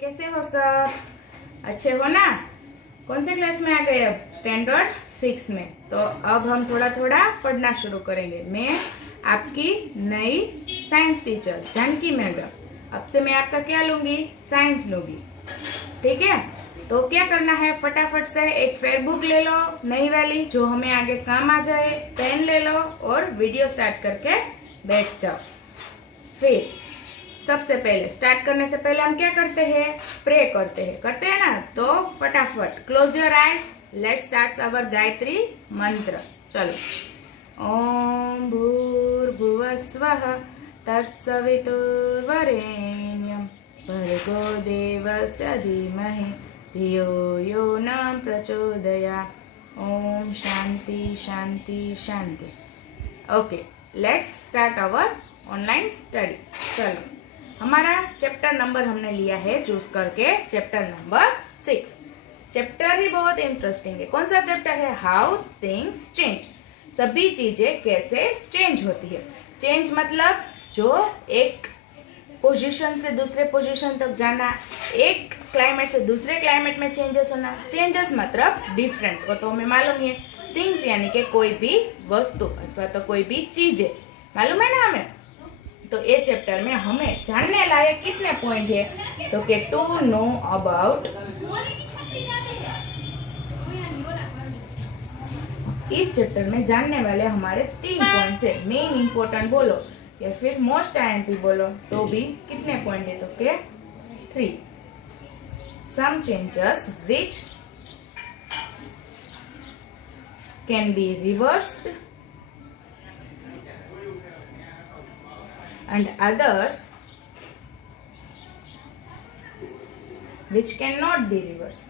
कैसे हो सब? अच्छे हो ना? कौन से क्लास में आ गए? अब स्टैंडर्ड 6 में। तो अब हम थोड़ा थोड़ा पढ़ना शुरू करेंगे। मैं आपकी नई साइंस टीचर जानकी मैडम। अब से मैं आपका क्या लूंगी? साइंस लूंगी। ठीक है? तो क्या करना है, फटाफट से एक फेयर बुक ले लो नई वाली, जो हमें आगे काम आ जाए। पेन ले लो और वीडियो स्टार्ट करके बैठ जाओ। फिर सबसे पहले स्टार्ट करने से पहले हम क्या करते हैं? प्रे करते हैं ना? तो फटाफट close your eyes, let's start अवर गायत्री मंत्र। चलो, ओम भूर्भुवस्वः तत्सवितुर्वरेण्यं भर्गो देवस्य धीमहि धियो यो न प्रचोदयात्। ओम शांति शांति शांति। Okay, let's start our online study. चलो, हमारा चैप्टर नंबर हमने लिया है चूज करके, चैप्टर नंबर 6। चैप्टर ही बहुत इंटरेस्टिंग है। कौन सा चैप्टर है? How things change. सभी चीजें कैसे चेंज होती है। चेंज मतलब जो एक पोजीशन से दूसरे पोजीशन तक जाना, एक क्लाइमेट से दूसरे क्लाइमेट में चेंजेस होना। चेंजेस मतलब डिफरेंस, वो तो हमें मालूम है। थिंग्स यानी कि कोई भी वस्तु अथवा तो कोई भी चीजें, मालूम है ना हमें। तो ये चैप्टर में हमें जानने लायक कितने पॉइंट है? तो के टू नो अबाउट, इस चैप्टर में जानने वाले हमारे 3 पॉइंट्स है। मेन इंपॉर्टेंट बोलो या फिर मोस्ट आईएमपी बोलो तो भी कितने पॉइंट है? तो के 3। Some changes which can be reversed and others which cannot be reversed.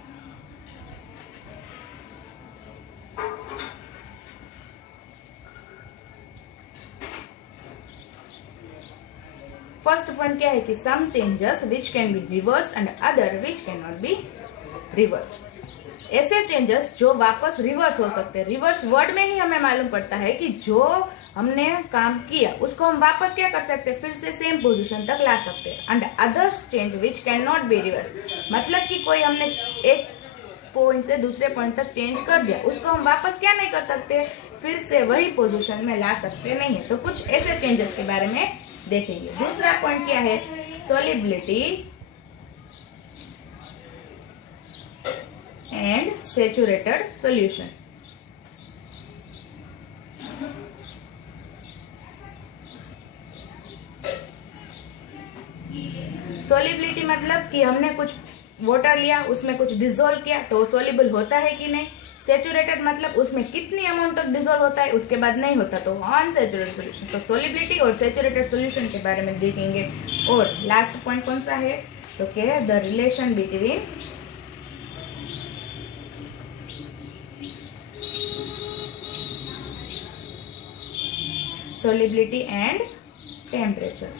First point क्या है कि some changes which can be reversed and other which cannot be reversed. ऐसे चेंजेस जो वापस रिवर्स हो सकते हैं। रिवर्स वर्ड में ही हमें मालूम पड़ता है कि जो हमने काम किया उसको हम वापस क्या कर सकते हैं? फिर से सेम पोजीशन तक ला सकते हैं। And others change which can not be reverse, मतलब कि कोई हमने एक पॉइंट से दूसरे पॉइंट तक चेंज कर दिया, उसको हम वापस क्या नहीं कर सकते? फिर से वही पोजीशन में ला सकते नहीं है। तो कुछ ऐसे चेंजेस के बारे में देखेंगे। दूसरा पॉइंट क्या है? Solubility and saturated solution. Solubility मतलब कि हमने कुछ वाटर लिया, उसमें कुछ डिसॉल्व किया तो सोल्यूबल होता है कि नहीं। सेचुरेटेड मतलब उसमें कितनी अमाउंट तक डिसॉल्व होता है, उसके बाद नहीं होता तो अनसैचुरेटेड सॉल्यूशन। तो सोलिबिलिटी और सेचुरेटेड सॉल्यूशन के बारे में देखेंगे। और लास्ट पॉइंट कौन सा है? तो क्या? The relation between solubility and temperature.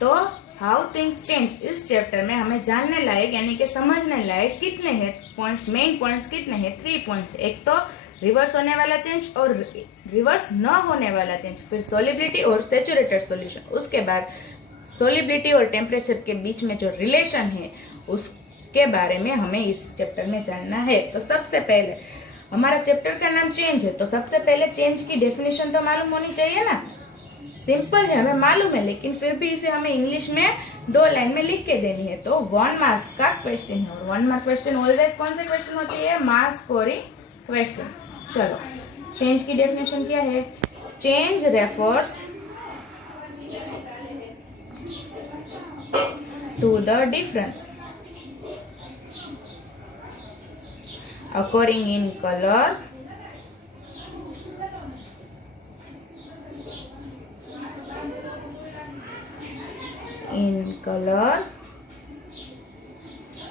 तो हाउ थिंग्स चेंज इस चैप्टर में हमें जानने लायक यानी कि समझने लायक कितने हैं पॉइंट्स? मेन पॉइंट्स कितने हैं? 3 पॉइंट्स। एक तो रिवर्स होने वाला चेंज और रिवर्स न होने वाला चेंज, फिर सोलिबिलिटी और सेचुरेटेड सॉल्यूशन। उसके बाद सोलिबिलिटी और टेम्परेचर के बीच में जो रिलेशन है उसके बारे में हमें इस चैप्टर में जानना है। तो सबसे पहले हमारा चैप्टर का नाम चेंज है, तो सबसे पहले चेंज की डेफिनेशन तो मालूम होनी चाहिए ना। सिंपल है, हमें मालूम है, लेकिन फिर भी इसे हमें इंग्लिश में 2 लाइन में लिख के देनी है। तो 1 मार्क का क्वेश्चन है, और 1 मार्क क्वेश्चन ऑलवेज कौन से क्वेश्चन होती है? Marks scoring question. चलो, चेंज की डेफिनेशन क्या है? Change refers to the difference occurring in color,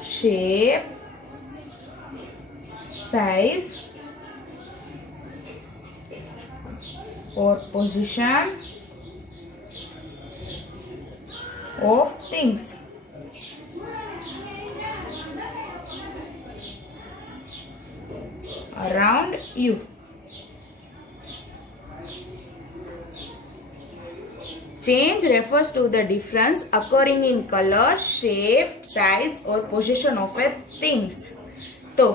shape, size or position of things. around you. Change refers to the difference occurring in color, shape, size or position of a things. तो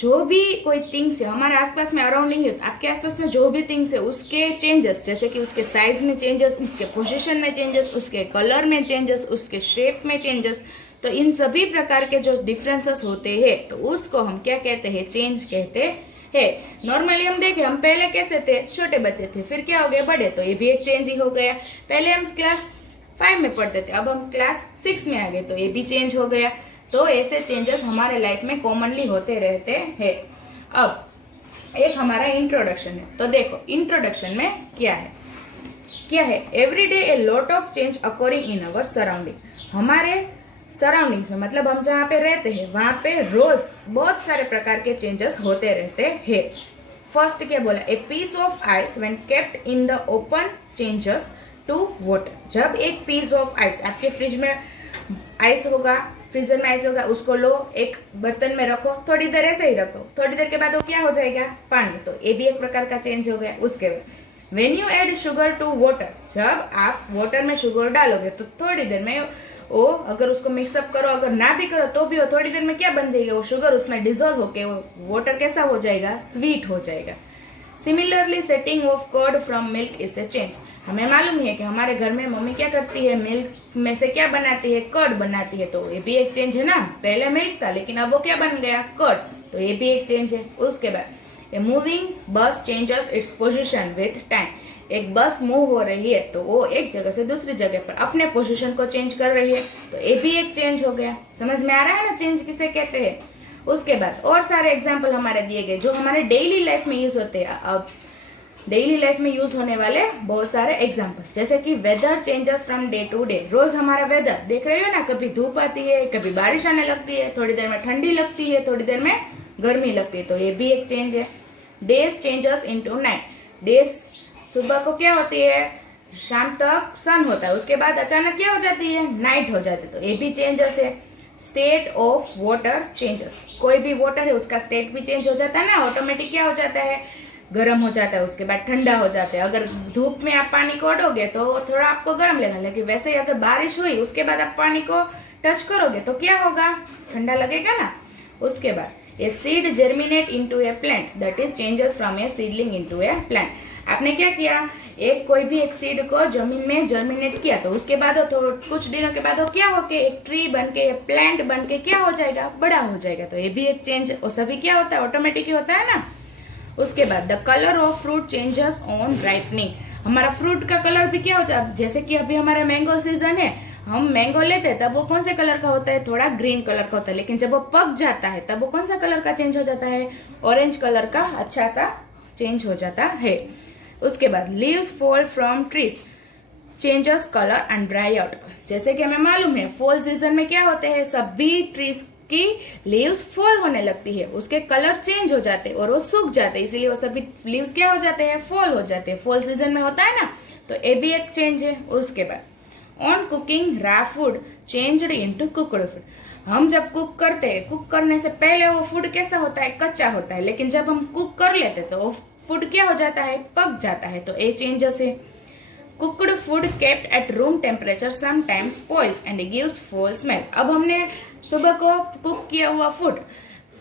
जो भी कोई things है हमारे आसपास में, अराउंडिंग है, आपके आसपास में जो भी थिंग्स है उसके चेंजेस, जैसे कि उसके साइज में चेंजेस, उसके पोजीशन में चेंजेस, उसके कलर में चेंजेस, उसके शेप में चेंजेस, तो इन सभी प्रकार के जो डिफरेंसेस होते हैं तो उसको हम क्या कहते हैं? चेंज कहते है। नॉर्मली हम देखें, हम पहले कैसे थे? छोटे बच्चे थे, फिर क्या हो गए? बड़े। तो ये भी एक चेंज ही हो गया। पहले हम क्लास 5 में पढ़ते थे, अब हम क्लास 6 में आ गए, तो ये भी चेंज हो गया। तो ऐसे चेंजेस हमारे लाइफ में कॉमनली होते रहते हैं। अब एक हमारा इंट्रोडक्शन है, तो देखो इंट्रोडक्शन में क्या है? Every day a lot of change occurring in our surrounding. हमारे सराउंडिंग्स में, मतलब हम जहाँ पे रहते हैं वहां पे रोज बहुत सारे प्रकार के चेंजेस होते रहते हैं। फर्स्ट क्या बोला? A piece of ice when kept in the open changes to water. जब एक पीस ऑफ आइस, आपके फ्रिज में आइस होगा, फ्रीजर में आइस होगा, उसको लो, एक बर्तन में रखो, थोड़ी देर ऐसे ही रखो, थोड़ी देर के बाद वो क्या हो जाएगा? पानी। तो ये भी एक प्रकार का चेंज हो गया। उसके बाद when you add sugar to water, जब आप वाटर में शुगर डालोगे तो थोड़ी देर में वो, अगर उसको मिक्सअप करो, अगर ना भी करो तो भी वो थोड़ी देर में क्या बन जाएगा? वो शुगर उसमें डिजोल्व होके वो वाटर कैसा हो जाएगा? स्वीट हो जाएगा। Similarly setting of curd from milk is a change. हमें मालूम है कि हमारे घर में मम्मी क्या करती है? मिल्क में से क्या बनाती है? कर्ड बनाती है। तो ये भी एक चेंज है ना। पहले मिल्क था लेकिन अब वो क्या बन गया? कर्ड। तो ये भी एक चेंज है। उसके बाद a moving bus changes its position with time. एक बस मूव हो रही है तो वो एक जगह से दूसरी जगह पर अपने पोजीशन को चेंज कर रही है, तो ये भी एक चेंज हो गया। समझ में आ रहा है ना चेंज किसे कहते हैं? उसके बाद और सारे एग्जांपल हमारे दिए गए जो हमारे डेली लाइफ में यूज होते हैं। अब डेली लाइफ में यूज होने वाले बहुत सारे एग्जाम्पल, जैसे कि weather changes from day to day. रोज हमारा वेदर देख रहे हो ना, कभी धूप आती है, कभी बारिश आने लगती है, थोड़ी देर में ठंडी लगती है, थोड़ी देर में गर्मी लगती है, तो ये भी एक चेंज है। Days changes into night. Days सुबह को क्या होती है? शाम तक सन होता है, उसके बाद अचानक क्या हो जाती है? नाइट हो जाती है, तो ये भी चेंजेस है। State of water changes. कोई भी वाटर है उसका स्टेट भी चेंज हो जाता है ना, ऑटोमेटिक क्या हो जाता है? गर्म हो जाता है, उसके बाद ठंडा हो जाता है। अगर धूप में आप पानी को अडोगे तो थोड़ा आपको गर्म लगेगा, लेकिन वैसे ही अगर बारिश हुई उसके बाद आप पानी को टच करोगे तो क्या होगा? ठंडा लगेगा ना। उसके बाद a seed germinate into A plant, that is changes from A seedling into A plant. आपने क्या किया? कोई भी एक सीड को जमीन में जर्मिनेट किया, तो उसके बाद तो कुछ दिनों के बाद वो क्या होके एक ट्री बन के, प्लांट बन के क्या हो जाएगा? बड़ा हो जाएगा। तो ये भी एक चेंज है, और सभी क्या होता है? ऑटोमेटिक ही होता है ना। उसके बाद the colour of fruit changes on ripening. हमारा फ्रूट का कलर भी क्या हो जाता है? जैसे कि अभी हमारा मैंगो सीजन है, हम मैंगो लेते हैं तब वो कौन से कलर का होता है? थोड़ा ग्रीन कलर का होता है, लेकिन जब वो पक जाता है तब वो कौन सा कलर का चेंज हो जाता है? ऑरेंज कलर का अच्छा सा चेंज हो जाता है। उसके बाद leaves fall from trees changes colour and dry out. जैसे कि हमें मालूम है फॉल सीजन में क्या होते हैं? सभी ट्रीज की लीव्स फॉल होने लगती है, उसके कलर चेंज हो जाते हैं और वो सूख जाते हैं, इसीलिए वो सभी लीव्स क्या हो जाते हैं? फॉल हो जाते हैं। फॉल सीजन में होता है ना, तो ये भी एक चेंज है। उसके बाद on cooking raw food changed into cooked food. हम जब कुक करते हैं, कुक करने से पहले वो फूड कैसा होता है? कच्चा होता है, लेकिन जब हम कुक कर लेते हैं तो वो फूड क्या हो जाता है? पक जाता है। तो ये चेंजेस है। Cooked food kept at room temperature sometimes spoils and gives fall smell. अब हमने सुबह को कुक किया हुआ फूड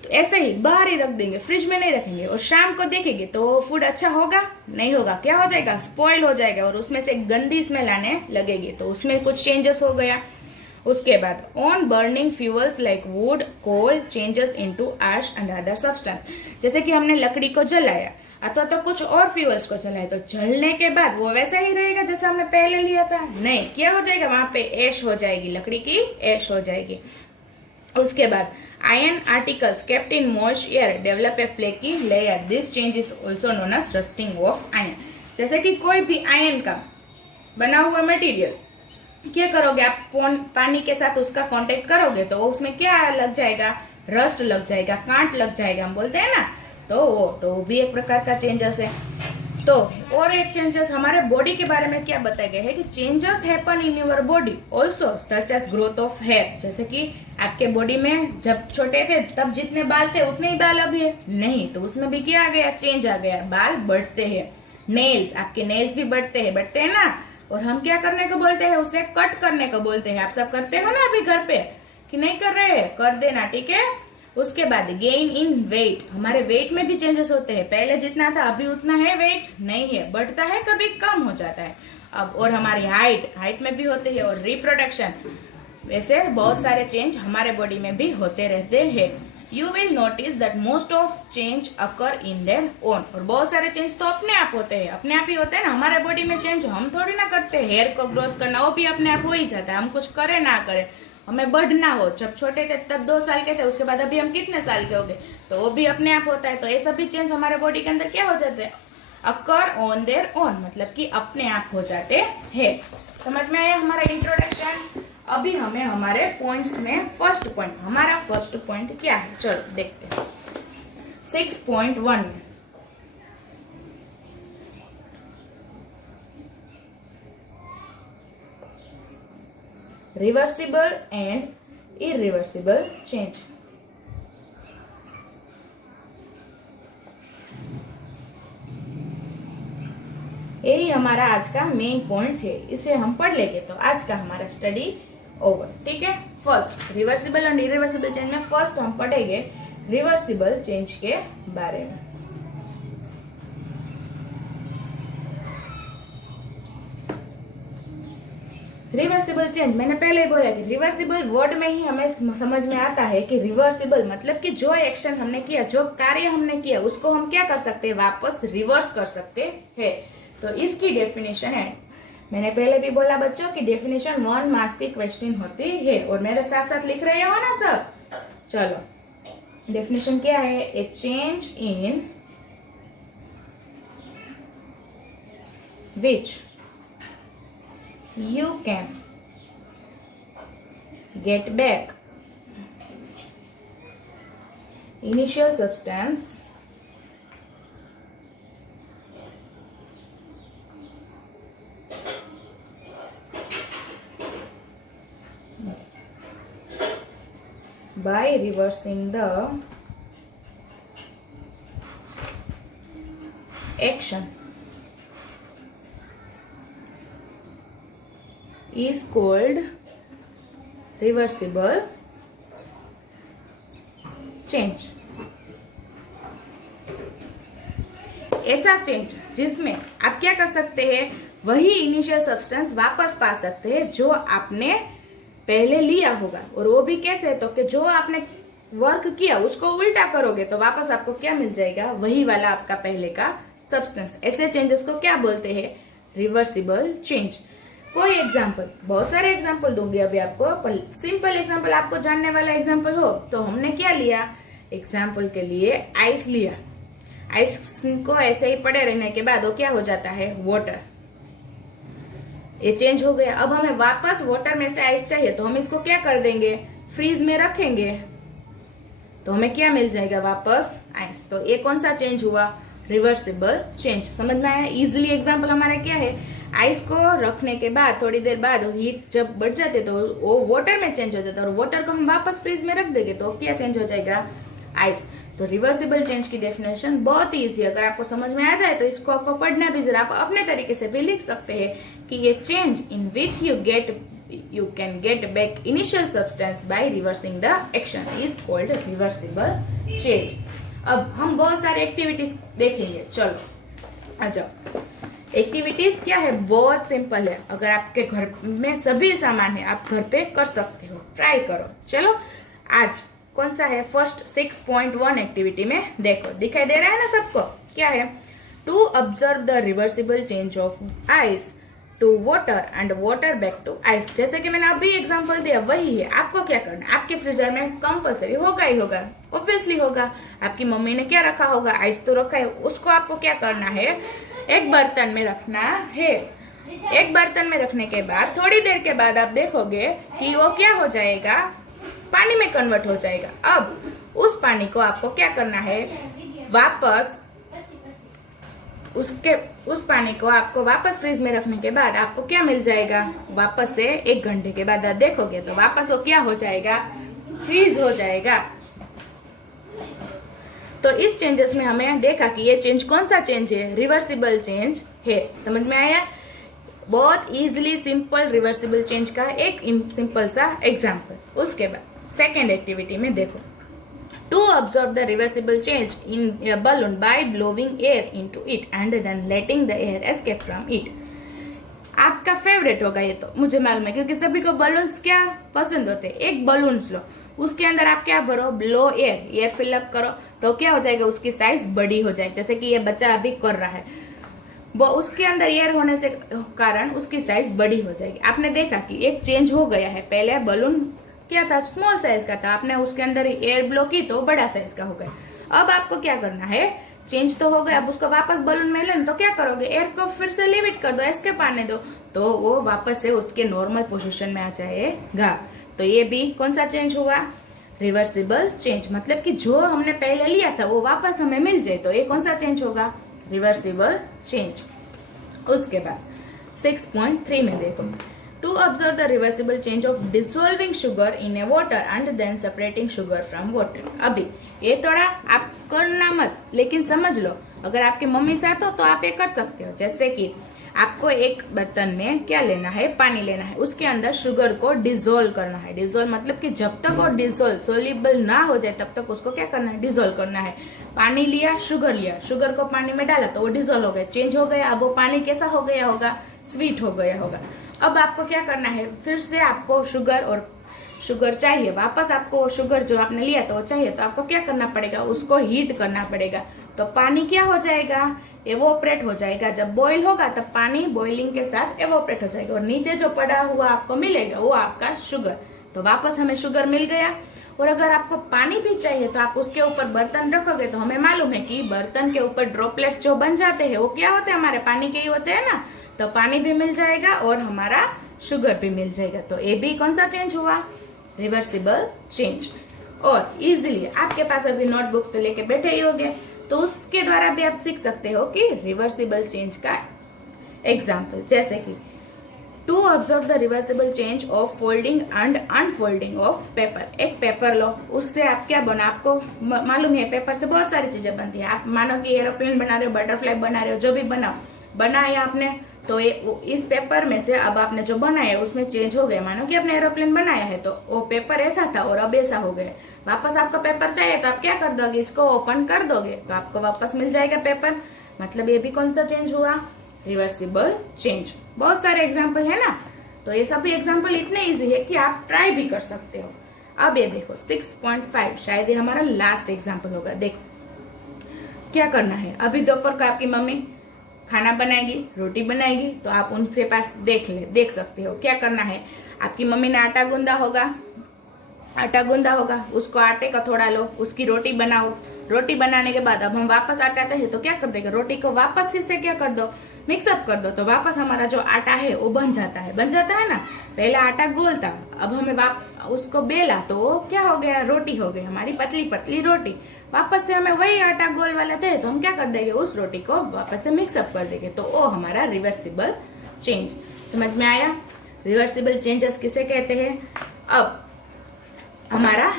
तो ऐसे ही बाहर ही रख देंगे, फ्रिज में नहीं रखेंगे, और शाम को देखेंगे तो फूड अच्छा होगा? नहीं होगा। क्या हो जाएगा? स्पॉइल हो जाएगा और उसमें से गंदी स्मेल आने लगेगी, तो उसमें कुछ चेंजेस हो गया। उसके बाद on burning fuels like wood coal changes into ash and other substance. जैसे कि हमने लकड़ी को जलाया अथवा तो कुछ और फ्यूल्स को जलाया, तो जलने के बाद वो वैसा ही रहेगा जैसा हमने पहले लिया था? नहीं। क्या हो जाएगा? वहां पे ऐश हो जाएगी, लकड़ी की ऐश हो जाएगी। उसके बाद iron articles kept in moist air develop a flaky layer, this change is also known as rusting of iron. जैसे कि कोई भी आयरन का बना हुआ मटेरियल क्या करोगे आप? पानी के साथ उसका कांटेक्ट करोगे तो उसमें क्या लग जाएगा? रस्ट लग जाएगा, कांट लग जाएगा, हम बोलते हैं ना, तो वो भी एक प्रकार का चेंजेस है। तो और एक चेंजेस हमारे बॉडी के बारे में क्या बताया गया है कि changes happen in your body also such as growth of hair. जैसे कि आपके बॉडी में जब छोटे थे तब जितने बाल थे उतने ही बाल अभी है नहीं, तो उसमें भी क्या आ गया, चेंज आ गया, बाल बढ़ते हैं। नेल्स, आपके नेल्स भी बढ़ते हैं ना, और हम क्या करने को बोलते हैं, उसे कट करने को बोलते हैं। आप सब करते हो ना अभी घर पे, कि नहीं कर रहे हैं, कर देना, ठीक है। उसके बाद गेन इन वेट, हमारे वेट में भी चेंजेस होते हैं। पहले जितना था अभी उतना है वेट नहीं है, बढ़ता है, कभी कम हो जाता है अब। और हमारी हाइट में भी होते हैं, और रिप्रोडक्शन, वैसे बहुत सारे चेंज हमारे बॉडी में भी होते रहते हैं। You will notice that most of change occur in their own, और बहुत सारे चेंज तो अपने आप होते हैं, अपने आप ही होते हैं ना। हमारे बॉडी में चेंज हम थोड़ी ना करते हैं, हेयर को ग्रोथ करना वो भी अपने आप हो ही जाता है, हम कुछ करे ना करे, हमें बढ़ना हो। जब छोटे थे तब 2 साल के थे, उसके बाद अभी हम कितने साल के हो गए, तो वो भी अपने आप होता है। तो ये सभी चेंज हमारे बॉडी के अंदर क्या हो जाते हैं, अकर ऑन देयर ओन, मतलब कि अपने आप हो जाते हैं। समझ में आया हमारा इंट्रोडक्शन। अभी हमें हमारे पॉइंट्स में फर्स्ट पॉइंट, हमारा फर्स्ट पॉइंट क्या है, चलो देखते हैं। 6.1 में रिवर्सिबल एंड इरिवर्सिबल चेंज। यही हमारा आज का मेन पॉइंट है, इसे हम पढ़ लेंगे तो आज का हमारा स्टडी ओवर, ठीक है। First reversible and irreversible change में फर्स्ट हम पढ़ेंगे रिवर्सिबल चेंज के बारे में। रिवर्सिबल चेंज, मैंने पहले ही बोला कि रिवर्सिबल वर्ड में ही हमें समझ में आता है कि रिवर्सिबल मतलब कि जो एक्शन हमने किया, जो कार्य हमने किया, उसको हम क्या कर सकते हैं, वापस रिवर्स कर सकते हैं। तो इसकी डेफिनेशन है, मैंने पहले भी बोला बच्चों की डेफिनेशन 1 मार्क्स की क्वेश्चन होती है, और मेरे साथ साथ लिख रहे हो ना सब। चलो डेफिनेशन क्या है, ए change in which you can get back initial substance by reversing the action is called reversible change। ऐसा चेंज जिसमें आप क्या कर सकते हैं, वही इनिशियल सब्सटेंस वापस पा सकते हैं जो आपने पहले लिया होगा। और वो भी कैसे, तो कि जो आपने वर्क किया उसको उल्टा करोगे तो वापस आपको क्या मिल जाएगा, वही वाला आपका पहले का सब्सटेंस। ऐसे चेंजेस को क्या बोलते हैं, रिवर्सिबल चेंज। कोई एग्जाम्पल, बहुत सारे एग्जाम्पल दूंगी अभी आपको, पर सिंपल एग्जाम्पल आपको जानने वाला एग्जाम्पल हो तो हमने क्या लिया, एग्जाम्पल के लिए आइस लिया। आइस को ऐसे ही पड़े रहने के बाद वो क्या हो जाता है, वाटर। ये चेंज हो गया। अब हमें वापस वाटर में से आइस चाहिए तो हम इसको क्या कर देंगे, फ्रीज में रखेंगे, तो हमें क्या मिल जाएगा, वापस आइस। तो ये कौन सा चेंज हुआ, रिवर्सिबल चेंज। समझ में आया। इजिली एग्जाम्पल हमारा क्या है, आइस को रखने के बाद थोड़ी देर बाद हीट जब बढ़ जाते तो वो वाटर में चेंज हो जाता है, और वाटर को हम वापस फ्रीज में रख देंगे तो क्या चेंज हो जाएगा, आइस। तो रिवर्सिबल चेंज की डेफिनेशन बहुत ही ईजी, अगर आपको समझ में आ जाए तो इसको आपको पढ़ना भी जरा, आप अपने तरीके से भी लिख सकते हैं कि ये change in which you can get back initial substance by reversing the action is called reversible change। अब हम बहुत सारे एक्टिविटीज देखेंगे, चलो आ जाओ। एक्टिविटीज क्या है, बहुत सिंपल है, अगर आपके घर में सभी सामान है आप घर पे कर सकते हो, ट्राई करो। चलो आज कौन सा है, फर्स्ट 6.1 एक्टिविटी में देखो, दिखाई दे रहा है ना सबको, क्या है, to observe the reversible change of ice to water and water back to ice. जैसे कि मैंने अभी एग्जांपल दिया वही है, आपको क्या करना है, आपके फ्रीजर में कंपलसरी होगा ही होगा, ऑब्वियसली होगा, आपकी मम्मी ने क्या रखा होगा, आइस तो रखा है, उसको आपको क्या करना है, एक बर्तन में रखना है। एक बर्तन में रखने के बाद थोड़ी देर के बाद आप देखोगे कि वो क्या हो जाएगा, पानी में कन्वर्ट हो जाएगा। अब उस पानी को आपको क्या करना है, वापस उस पानी को आपको वापस फ्रीज में रखने के बाद आपको क्या मिल जाएगा, वापस से 1 घंटे के बाद आप देखोगे तो वापस वो क्या हो जाएगा, फ्रीज हो जाएगा। तो इस चेंजेस में हमें देखा कि ये चेंज कौन सा चेंज है, रिवर्सिबल चेंज है। समझ में आया? बहुत इजीली सिंपल रिवर्सिबल चेंज का एक सिंपल सा एग्जांपल। उसके बाद सेकेंड एक्टिविटी में देखो, to observe the reversible change in a balloon by blowing air into it and then letting the air escape from it। आपका फेवरेट होगा ये, तो मुझे मालूम है, क्योंकि सभी को बलून्स क्या पसंद होते हैं। एक बलून्स लो, उसके अंदर आप क्या भरो, ब्लो एयर फिलअप करो, तो क्या हो जाएगा, उसकी साइज बड़ी हो जाएगी। जैसे कि ये बच्चा अभी कर रहा है, वो उसके अंदर एयर होने से कारण उसकी साइज बड़ी हो जाएगी। आपने देखा कि एक चेंज हो गया है, पहले बलून क्या था, स्मॉल साइज का था, आपने उसके अंदर एयर ब्लो की तो बड़ा साइज का हो गया। अब आपको क्या करना है, चेंज तो हो गया, अब उसको वापस बलून में लेना, तो क्या करोगे, एयर को फिर से लिमिट कर दो, एस्केप आने दो, तो वो वापस से उसके नॉर्मल पोजीशन में आ जाएगा। तो ये भी कौन सा चेंज हुआ, रिवर्सिबल चेंज। मतलब कि जो हमने पहले लिया था वो वापस हमें मिल जाए, तो ये कौन सा चेंज होगा, रिवर्सिबल चेंज। उसके बाद 6.3 में देखो, to observe the reversible change of dissolving sugar in a water and then separating sugar from water. अभी ये थोड़ा आप करना मत, लेकिन समझ लो, अगर आपकी मम्मी साथ हो तो आप ये कर सकते हो। जैसे कि आपको एक बर्तन में क्या लेना है, पानी लेना है, उसके अंदर शुगर को डिसॉल्व करना है। डिसॉल्व मतलब कि जब तक वो डिसॉल्व सोल्यूबल ना हो जाए तब तक उसको क्या करना है, डिसॉल्व करना है। पानी लिया, शुगर को पानी में डाला तो वो डिसॉल्व हो गया, चेंज हो गया। अब वो पानी कैसा हो गया होगा, स्वीट हो गया होगा। अब आपको क्या करना है, फिर से आपको शुगर चाहिए, वापस आपको शुगर जो आपने लिया तो वो चाहिए, तो आपको क्या करना पड़ेगा, उसको हीट करना पड़ेगा। तो पानी क्या हो जाएगा, एवोपरेट हो जाएगा। जब बॉईल होगा तब पानी बॉइलिंग के साथ एवोपरेट हो जाएगा, और नीचे जो पड़ा हुआ आपको मिलेगा वो आपका शुगर। तो वापस हमें शुगर मिल गया। और अगर आपको पानी भी चाहिए तो आप उसके ऊपर बर्तन रखोगे, तो हमें मालूम है कि बर्तन के ऊपर ड्रॉपलेट्स जो बन जाते हैं वो क्या होते हैं, हमारे पानी के ही होते हैं ना। तो पानी भी मिल जाएगा और हमारा शुगर भी मिल जाएगा। तो ये भी कौन सा चेंज हुआ, रिवर्सिबल चेंज। और इजीली आपके पास अभी नोटबुक तो लेके बैठे ही होंगे, तो उसके द्वारा भी आप सीख सकते हो कि रिवर्सिबल चेंज का एग्जाम्पल। जैसे कि to observe the reversible change of folding and unfolding of paper. एक पेपर लो, उससे आप क्या बना, आपको मालूम है पेपर से बहुत सारी चीजें बनती है। आप मानो कि एरोप्लेन बना रहे हो, बटरफ्लाई बना रहे हो, जो भी बनाया आपने, तो इस पेपर में से अब आपने जो बनाया उसमें चेंज हो गया। मानो कि आपने एरोप्लेन बनाया है, तो वो पेपर ऐसा था और अब ऐसा हो गया। वापस आपको पेपर चाहिए तो आप क्या कर दोगे, इसको ओपन कर दोगे तो आपको वापस मिल जाएगा पेपर। मतलब ये भी कौन सा चेंज हुआ, रिवर्सिबल चेंज। बहुत सारे एग्जाम्पल है ना, तो ये सभी एग्जाम्पल इतने इजी है कि आप ट्राई भी कर सकते हो। अब ये देखो 6.5, शायद ये हमारा लास्ट एग्जाम्पल होगा। देखो क्या करना है, अभी दोपहर को आपकी मम्मी खाना बनाएगी, रोटी बनाएगी, तो आप उनके पास देख सकते हो क्या करना है। आपकी मम्मी ने आटा गूंदा होगा, उसको आटे का थोड़ा लो, उसकी रोटी बनाओ। रोटी बनाने के बाद अब हम वापस आटा चाहिए तो क्या कर देंगे, रोटी को वापस फिर से क्या कर दो, मिक्सअप कर दो, तो वापस हमारा जो आटा है वो बन जाता है ना। पहले आटा गोल था, अब हमें उसको बेला तो वो क्या हो गया, रोटी हो गई, हमारी पतली पतली रोटी। वापस से हमें वही आटा गोल वाला चाहिए तो हम क्या कर देंगे, उस रोटी को वापस से मिक्सअप कर देंगे, तो वो हमारा रिवर्सिबल चेंज। समझ में आया, रिवर्सिबल चेंजेस किसे कहते हैं। अब हमारा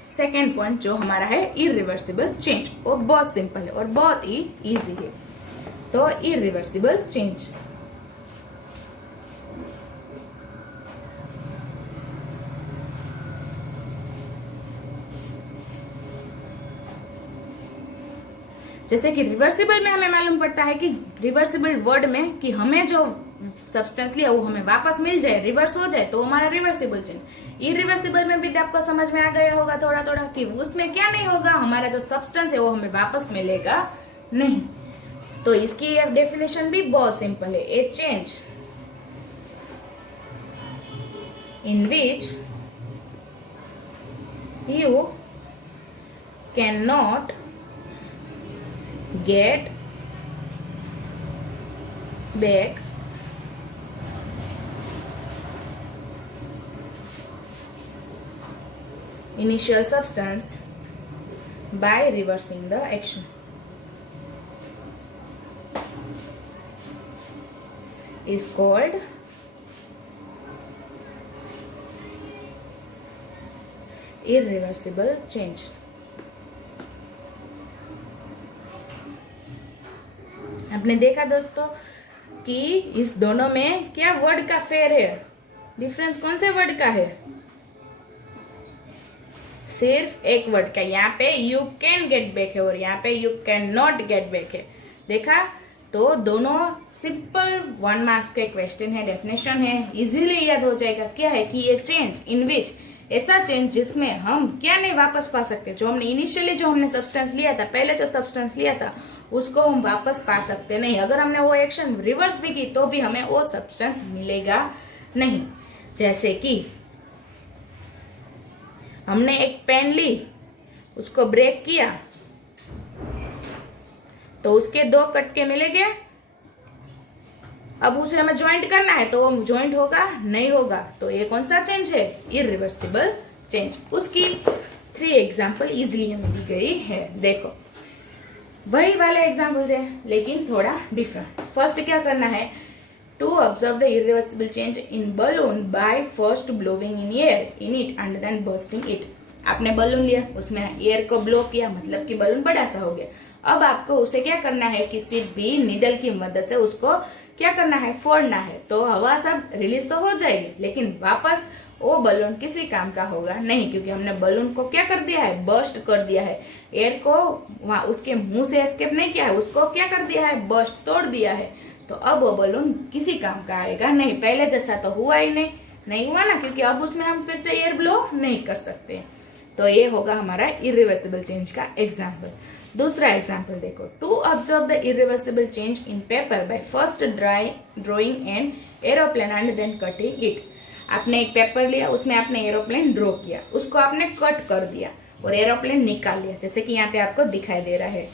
सेकेंड पॉइंट जो हमारा है इरिवर्सिबल चेंज, वो बहुत सिंपल है और बहुत ही इजी है। तो इरिवर्सिबल चेंज, जैसे कि रिवर्सिबल में हमें मालूम पड़ता है कि रिवर्सिबल वर्ड में कि हमें जो सब्सटेंस लिया वो हमें वापस मिल जाए, रिवर्स हो जाए, तो हमारा रिवर्सिबल चेंज। इरिवर्सिबल में भी आपको समझ में आ गया होगा थोड़ा थोड़ा कि उसमें क्या नहीं होगा, हमारा जो सब्सटेंस है वो हमें वापस मिलेगा नहीं। तो इसकी डेफिनेशन भी बहुत सिंपल है, ए change in which you can not get back initial substance by reversing the action। is called irreversible change. आपने देखा दोस्तों कि इस दोनों में क्या वर्ड का फेर है, डिफरेंस कौन से वर्ड का है? सिर्फ एक वर्ड का। यहाँ पे यू कैन गेट बैक है और यहाँ पे you can not get back है। देखा? तो दोनों सिंपल 1 मार्क्स के क्वेश्चन है, डेफिनेशन है, इजीली याद हो जाएगा। क्या है कि ये चेंज इन विच, ऐसा चेंज जिसमें हम क्या नहीं वापस पा सकते। जो हमने इनिशियली जो हमने सब्सटेंस लिया था, पहले जो सब्सटेंस लिया था उसको हम वापस पा सकते नहीं। अगर हमने वो एक्शन रिवर्स भी की तो भी हमें वो सब्सटेंस मिलेगा नहीं। जैसे कि हमने एक पेन ली, उसको ब्रेक किया तो उसके 2 कटके मिलेंगे। अब उसे हमें ज्वाइंट करना है तो वो ज्वाइंट होगा नहीं होगा। तो ये कौन सा चेंज है? Irreversible change. उसकी 3 एग्जाम्पल इजिली हमें दी गई है। देखो वही वाले एग्जाम्पल्स है लेकिन थोड़ा डिफरेंट। फर्स्ट क्या करना है? To observe the irreversible change in balloon by first blowing in air in it and then bursting it. आपने बलून लिया, उसमें एयर को ब्लो किया, मतलब कि बलून बड़ा सा हो गया। अब आपको उसे क्या करना है? किसी भी नीडल की मदद से उसको क्या करना है? फोड़ना है। तो हवा सब रिलीज तो हो जाएगी लेकिन वापस वो बलून किसी काम का होगा नहीं, क्योंकि हमने बलून को क्या कर दिया है? बर्स्ट कर दिया है। एयर को वहां उसके मुंह से एस्केप नहीं किया है, उसको क्या कर दिया है? बर्स्ट, तोड़ दिया है। तो अब वो बलून किसी काम का आएगा नहीं। पहले जैसा तो हुआ ही नहीं हुआ ना, क्योंकि अब उसमें हम फिर से एयर ब्लो नहीं कर सकते। तो ये होगा हमारा इरिवर्सिबल चेंज का एग्जाम्पल। दूसरा एग्जाम्पल देखो, to observe the irreversible change in paper by first drawing an aeroplane and then cutting it. आपने एक पेपर लिया, उसमें आपने एरोप्लेन ड्रॉ किया, उसको आपने कट कर दिया और एरोप्लेन निकाल लिया, जैसे कि यहाँ पे आपको दिखाई दे रहा है।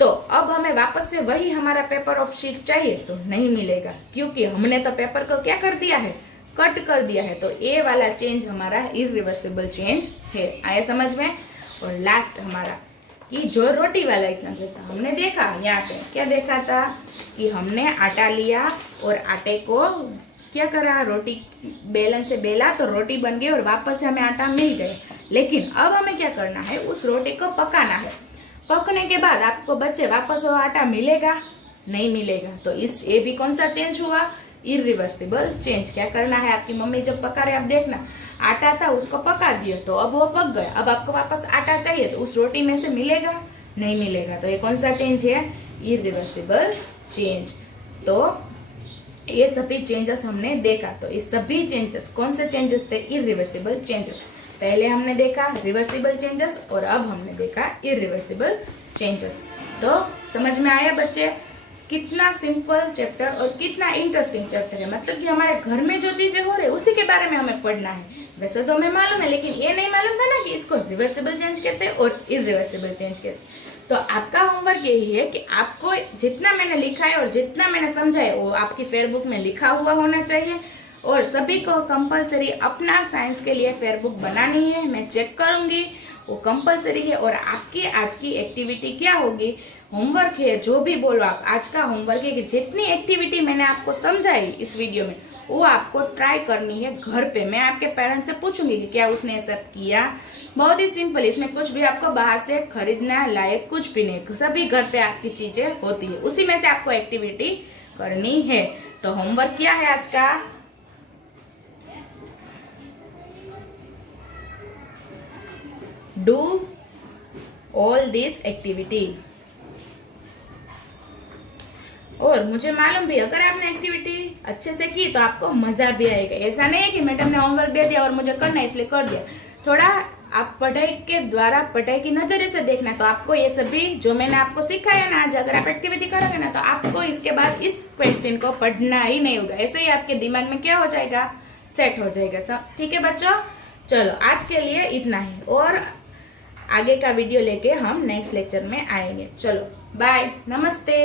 तो अब हमें वापस से वही हमारा पेपर ऑफ शीट चाहिए तो नहीं मिलेगा, क्योंकि हमने तो पेपर को क्या कर दिया है? कट कर दिया है। तो ये वाला चेंज हमारा इरिवर्सिबल चेंज है। आया समझ में? और लास्ट हमारा कि जो रोटी वाला एग्जाम्पल था, हमने देखा यहाँ पे क्या देखा था कि हमने आटा लिया और आटे को क्या करा? रोटी बेलन से बेला तो रोटी बन गई और वापस से हमें आटा मिल गया। लेकिन अब हमें क्या करना है? उस रोटी को पकाना है। पकने के बाद आपको बच्चे वापस वो आटा मिलेगा नहीं मिलेगा। तो इस ये भी कौन सा चेंज हुआ? Irreversible change. क्या करना है? आपकी मम्मी जब पका रहे आप देखना, आटा था उसको पका दिया तो अब वो पक गया। अब आपको वापस आटा चाहिए तो उस रोटी में से मिलेगा नहीं मिलेगा। तो ये कौन सा चेंज है? Irreversible change. तो ये सभी चेंजेस हमने देखा। तो ये सभी चेंजेस कौन से चेंजेस थे? Irreversible changes. पहले हमने देखा रिवर्सिबल चेंजेस और अब हमने देखा इरिवर्सिबल चेंजेस। तो समझ में आया बच्चे? कितना सिंपल चैप्टर और कितना इंटरेस्टिंग चैप्टर है। मतलब कि हमारे घर में जो चीजें हो रही है उसी के बारे में हमें पढ़ना है। वैसे तो हमें मालूम है लेकिन ये नहीं मालूम था ना कि इसको रिवर्सिबल चेंज कहते हैं और इरिवर्सिबल चेंज कहते हैं। तो आपका होमवर्क यही है कि आपको जितना मैंने लिखा है और जितना मैंने समझा है वो आपकी फेयरबुक में लिखा हुआ होना चाहिए। और सभी को कंपलसरी अपना साइंस के लिए फेयरबुक बनानी है। मैं चेक करूंगी, वो कंपलसरी है। और आपकी आज की एक्टिविटी क्या होगी? होमवर्क है, जो भी बोलो आप, आज का होमवर्क है कि जितनी एक्टिविटी मैंने आपको समझाई इस वीडियो में वो आपको ट्राई करनी है घर पे। मैं आपके पेरेंट्स से पूछूंगी कि क्या उसने ये सब किया। बहुत ही सिंपल, इसमें कुछ भी आपको बाहर से खरीदना लायक कुछ भी नहीं, सभी घर पे आपकी चीजें होती है, उसी में से आपको एक्टिविटी करनी है। तो होमवर्क क्या है आज का? Do all this activity. और मुझे मालूम भी, अगर आपने एक्टिविटी अच्छे से की तो आपको मजा भी आएगा। ऐसा नहीं है कि मैडम ने होमवर्क दे दिया और मुझे करना है इसलिए कर दिया। थोड़ा आप पढ़ाई के द्वारा, पढ़ाई की नजरिए से देखना, तो आपको ये सभी जो मैंने आपको सिखाया ना आज, अगर आप एक्टिविटी करोगे ना तो आपको इसके बाद इस क्वेश्चन को पढ़ना ही नहीं होगा। ऐसे ही आपके दिमाग में क्या हो जाएगा? सेट हो जाएगा सब। ठीक है बच्चों, चलो आज के लिए इतना ही और आगे का वीडियो लेके हम नेक्स्ट लेक्चर में आएंगे। चलो बाय, नमस्ते।